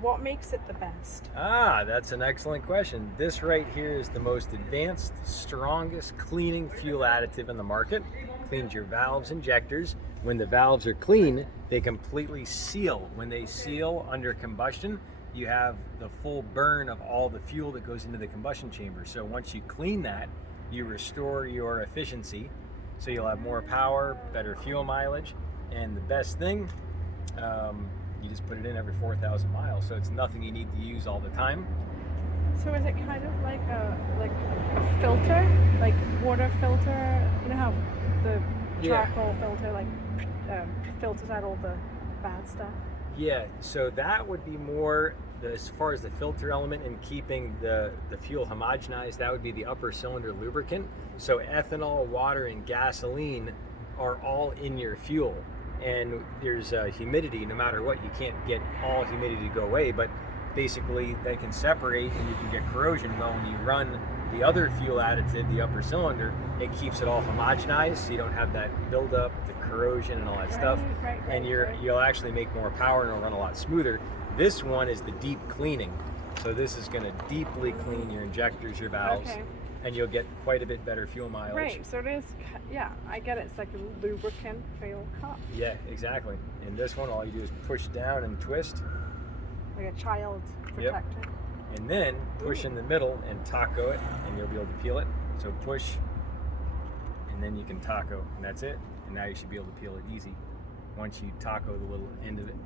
what makes it the best? That's an excellent question. This right here is the most advanced, strongest cleaning fuel additive in the market. Cleans your valves, injectors. When the valves are clean, they completely seal. When they seal under combustion, you have the full burn of all the fuel that goes into the combustion chamber. So once you clean that, you restore your efficiency. So you'll have more power, better fuel mileage, and the best thing, you just put it in every 4,000 miles, so it's nothing you need to use all the time. So is it kind of like a filter, like water filter? You know how the charcoal filter filters out all the bad stuff? Yeah, so that would be more as far as the filter element and keeping the fuel homogenized. That would be the upper cylinder lubricant. So ethanol, water, and gasoline are all in your fuel. And there's humidity, no matter what, you can't get all humidity to go away, but basically they can separate and you can get corrosion. Well, when you run the other fuel additive, the upper cylinder, it keeps it all homogenized, so you don't have that buildup, the corrosion and all that stuff. And you'll actually make more power and it'll run a lot smoother. This one is the deep cleaning. So this is gonna deeply clean your injectors, your valves, and you'll get quite a bit better fuel mileage. Right, so it is, yeah, I get it. It's like a lubricant for your car. Yeah, exactly. And this one, all you do is push down and twist. Like a child protector. And then push in the middle and taco it, and you'll be able to peel it. So push, and then you can taco, and that's it. And now you should be able to peel it easy once you taco the little end of it.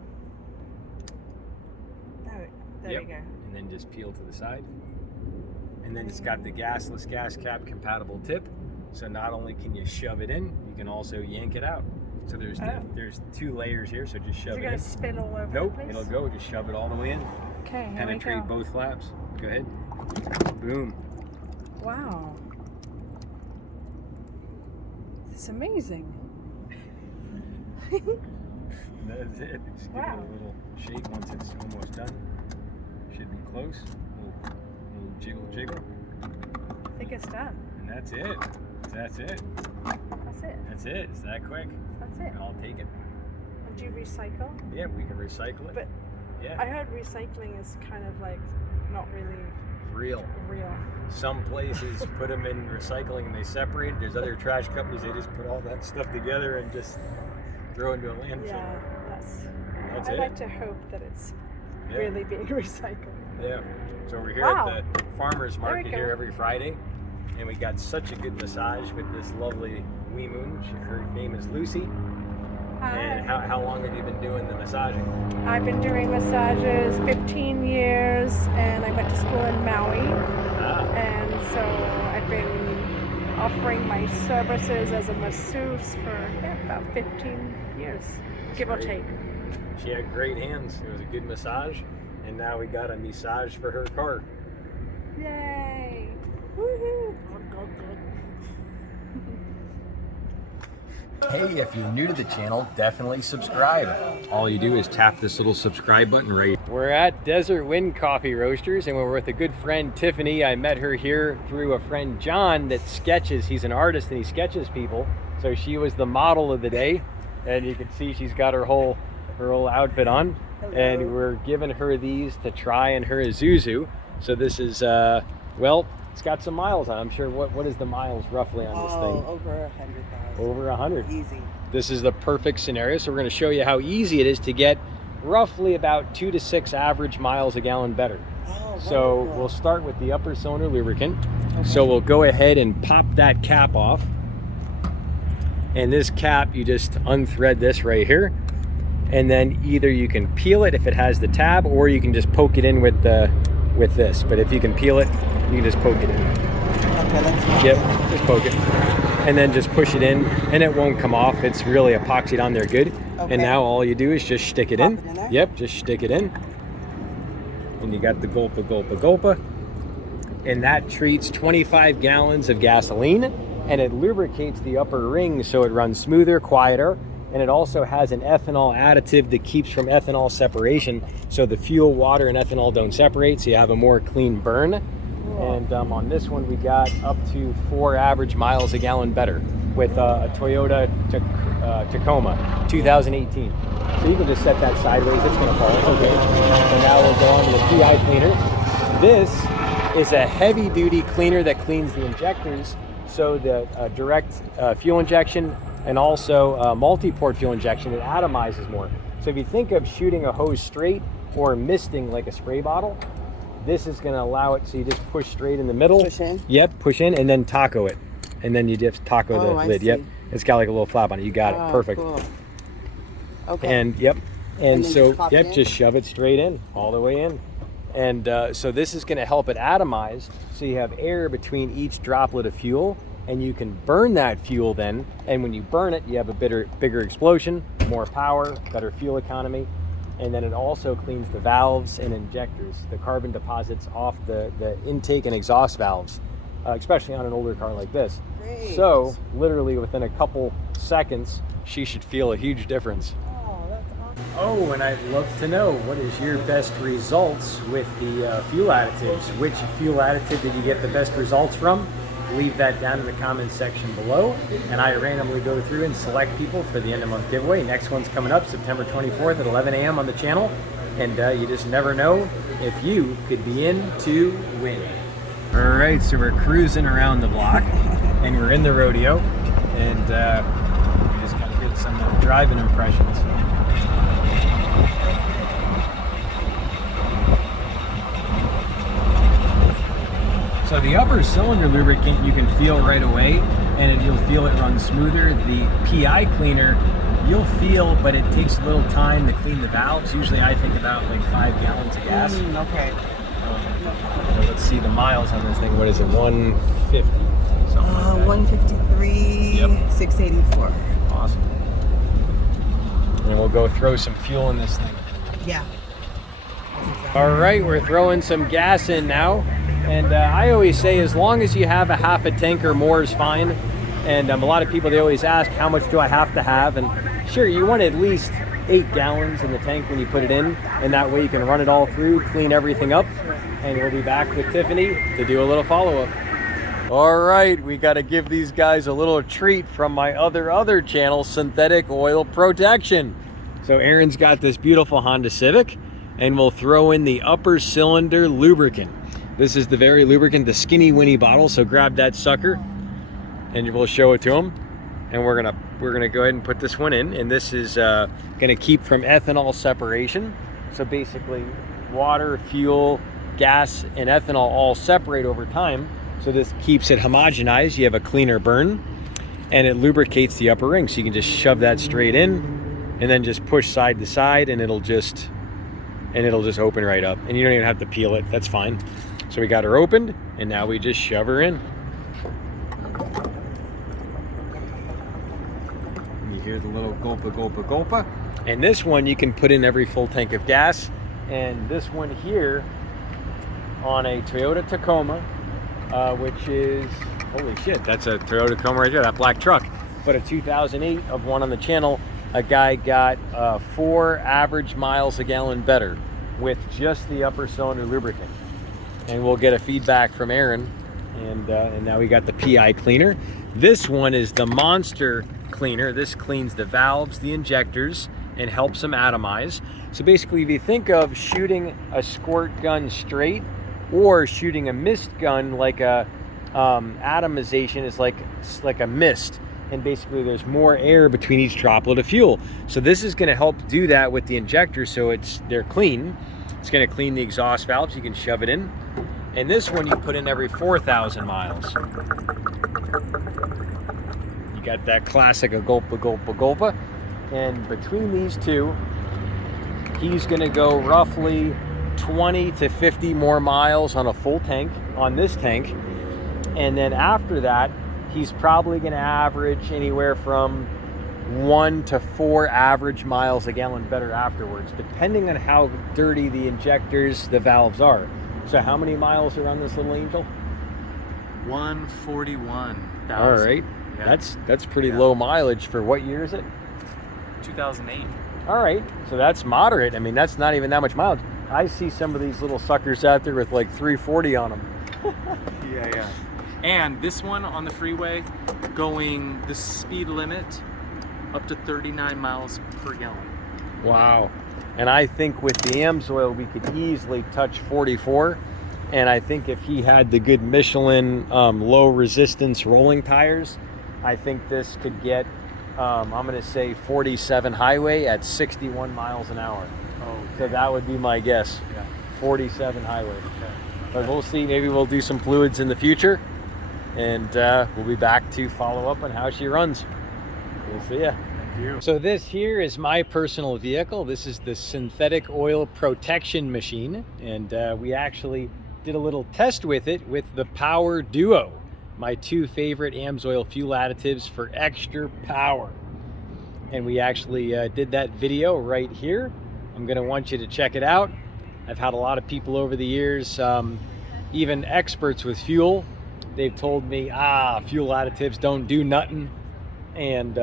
There we go. And then just peel to the side. And then it's got the gasless gas cap compatible tip. So not only can you shove it in, you can also yank it out. So there's 2 layers here, so just shove it in. Is it going to spin all over Nope, the place? it'll go, just shove it all the way in. Okay, Penetrate both flaps. Go ahead. Boom. Wow. It's amazing. That's it. Just give it a little shake once it's almost done. Should be close. A little jiggle. I think it's done. And that's it. That's it. That's it. That's it. It's that quick. That's it. And I'll take it. And do you recycle? Yeah, we can recycle it. But yeah. I heard recycling is kind of like not really real. Some places put them in recycling and they separate it. There's other trash companies, they just put all that stuff together and just throw it into a landfill. Yeah, that's I it. like to hope that it's really being recycled. Yeah. So we're here at the farmer's market here every Friday, and we got such a good massage with this lovely wee moon. Her name is Lucy. Hi. And how long have you been doing the massaging? I've been doing massages 15 years, and I went to school in Maui. And so I've been offering my services as a masseuse for about 15 years, give or take. She had great hands. It was a good massage, and now we got a massage for her car. Yay! Woohoo! Hey, if you're new to the channel, definitely subscribe. All you do is tap this little subscribe button right. We're at Desert Wind Coffee Roasters, and we're with a good friend, Tiffany. I met her here through a friend, John, that sketches. He's an artist and he sketches people. So she was the model of the day, and you can see she's got her whole outfit on. Hello. And we're giving her these to try in her Isuzu. So this is, well, it's got some miles on it. I'm sure, what is the miles roughly on this thing? Over 100,000. Over 100. Easy. This is the perfect scenario. So we're going to show you how easy it is to get roughly about 2 to 6 average miles a gallon better. Oh, so wonderful. We'll start with the upper cylinder lubricant. Okay. So we'll go ahead and pop that cap off. And this cap, you just unthread this right here. And then either you can peel it if it has the tab, or you can just poke it in with this. But if you can peel it, you can just poke it in. Okay, that's fine. Yep, just poke it. And then just push it in, and it won't come off. It's really epoxied on there good. Okay. And now all you do is just stick it in. Yep, just stick it in. And you got the gulpa. And that treats 25 gallons of gasoline, and it lubricates the upper ring so it runs smoother, quieter. And it also has an ethanol additive that keeps from ethanol separation, so the fuel, water, and ethanol don't separate, so you have a more clean burn. And on this one, we got up to 4 average miles a gallon better with a Toyota Tacoma 2018. So you can just set that sideways, it's gonna fall, it's okay. And now we'll go PI cleaner. This is a heavy duty cleaner that cleans the injectors. So the direct fuel injection and also multi-port fuel injection, it atomizes more. So if you think of shooting a hose straight or misting like a spray bottle, this is going to allow it so you just push straight in the middle. Push in? Yep, push in and then taco it. And then you just taco the lid. See. Yep, it's got like a little flap on it. You got it, perfect. Cool. Okay. And yep, and so just pop yep, it in? just shove it straight in, all the way in. And so this is going to help it atomize, so you have air between each droplet of fuel, and you can burn that fuel then. And when you burn it, you have a bigger explosion, more power, better fuel economy. And then it also cleans the valves and injectors, the carbon deposits off the intake and exhaust valves, especially on an older car like this. Great. So literally within a couple seconds, she should feel a huge difference. Oh, that's awesome. Oh, and I'd love to know, what is your best results with the fuel additives? Which fuel additive did you get the best results from? Leave that down in the comments section below, and I randomly go through and select people for the end of month giveaway. Next one's coming up September 24th at 11 a.m. on the channel, and you just never know if you could be in to win. All right, so we're cruising around the block, and we're in the rodeo, and we just got to get some driving impressions. So the upper cylinder lubricant you can feel right away, and you'll feel it run smoother. The PI cleaner you'll feel, but it takes a little time to clean the valves. Usually I think about like 5 gallons of gas. Okay. Let's see the miles on this thing. What is it, 150? Something like that. 153, Yep. 684. Awesome. And we'll go throw some fuel in this thing. Yeah. All right, we're throwing some gas in now. And I always say, as long as you have a half a tank or more is fine. And a lot of people, they always ask, how much do I have to have? And sure, you want at least 8 gallons in the tank when you put it in. And that way you can run it all through, clean everything up. And we'll be back with Tiffany to do a little follow-up. All right, we got to give these guys a little treat from my other channel, Synthetic Oil Protection. So Aaron's got this beautiful Honda Civic, and we'll throw in the upper cylinder lubricant. This is the very lubricant, the skinny Winnie bottle. So grab that sucker, and we'll show it to him. And we're gonna go ahead and put this one in. And this is gonna keep from ethanol separation. So basically, water, fuel, gas, and ethanol all separate over time. So this keeps it homogenized. You have a cleaner burn, and it lubricates the upper ring. So you can just shove that straight in, and then just push side to side, and it'll just open right up. And you don't even have to peel it. That's fine. So we got her opened, and now we just shove her in. You hear the little gulpa, gulpa, gulpa. And this one you can put in every full tank of gas. And this one here on a Toyota Tacoma, which is, holy shit, that's a Toyota Tacoma right there, that black truck. But a 2008 of one on the channel, a guy got 4 average miles a gallon better with just the upper cylinder lubricant. And we'll get a feedback from Aaron. And now we got the PI cleaner. This one is the monster cleaner. This cleans the valves, the injectors, and helps them atomize. So basically, if you think of shooting a squirt gun straight or shooting a mist gun, like a atomization is like a mist. And basically there's more air between each droplet of fuel. So this is gonna help do that with the injectors, so they're clean. It's gonna clean the exhaust valves, you can shove it in. And this one you put in every 4,000 miles. You got that classic gulpa, gulpa, gulpa. And between these two, he's gonna go roughly 20 to 50 more miles on a full tank, on this tank. And then after that, he's probably gonna average anywhere from 1 to 4 average miles a gallon better afterwards, depending on how dirty the injectors, the valves are. So how many miles are on this little angel? 141,000. All right, Yeah. that's pretty low mileage for what year is it? 2008. All right, so that's moderate. I mean, that's not even that much mileage. I see some of these little suckers out there with like 340 on them. Yeah. And this one on the freeway going the speed limit up to 39 miles per gallon. Wow. And I think with the AMSOIL, we could easily touch 44. And I think if he had the good Michelin low resistance rolling tires, I think this could get, I'm going to say 47 highway at 61 miles an hour. Oh, So that would be my guess. yeah. 47 highway. Okay. But we'll see. Maybe we'll do some fluids in the future. And we'll be back to follow up on how she runs. We'll see ya. Thank you. So this here is my personal vehicle. This is the synthetic oil protection machine. And we actually did a little test with it with the Power Duo, my two favorite AMSOIL fuel additives for extra power. And we actually did that video right here. I'm gonna want you to check it out. I've had a lot of people over the years, even experts with fuel, they've told me, fuel additives don't do nothing. And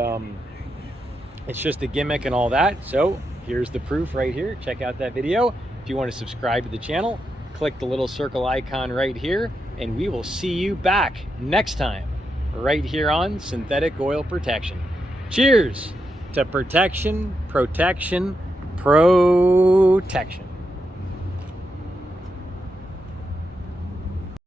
it's just a gimmick and all that. So here's the proof right here. Check out that video. If you want to subscribe to the channel, click the little circle icon right here, and we will see you back next time right here on Synthetic Oil Protection. Cheers to protection, protection, protection.